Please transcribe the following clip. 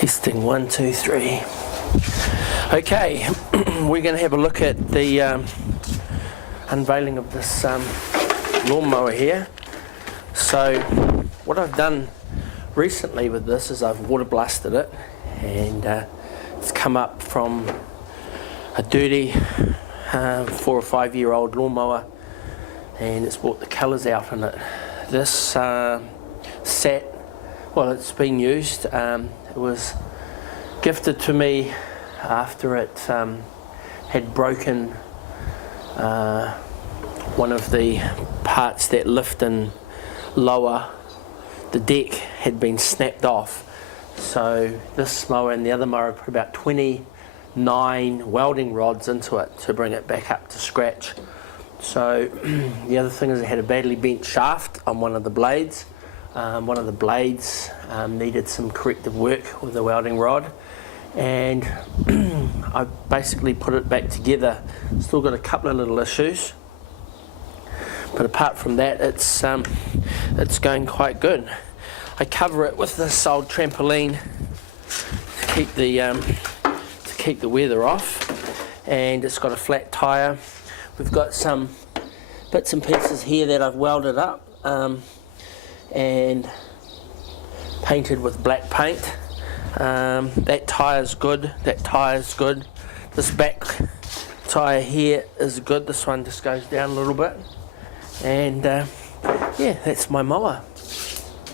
Testing 1, 2, 3. Okay, we're going to have a look at the unveiling of this lawnmower here. So what I've done recently with this is I've water blasted it, and it's come up from a dirty 4 or 5 year old lawnmower, and it's brought the colours out in it. This sat, well, it's been used. It was gifted to me after it had broken one of the parts that lift and lower the deck had been snapped off. So this mower and the other mower put about 29 welding rods into it to bring it back up to scratch. So the other thing is it had a badly bent shaft on one of the blades. One of the blades needed some corrective work with the welding rod, and I basically put it back together. Still got a couple of little issues, but apart from that, it's going quite good. I cover it with this old trampoline to keep the weather off, and it's got a flat tire. We've got some bits and pieces here that I've welded up and painted with black paint. That tire's good, that tire's good. This back tire here is good. This one just goes down a little bit, and yeah, that's my mower.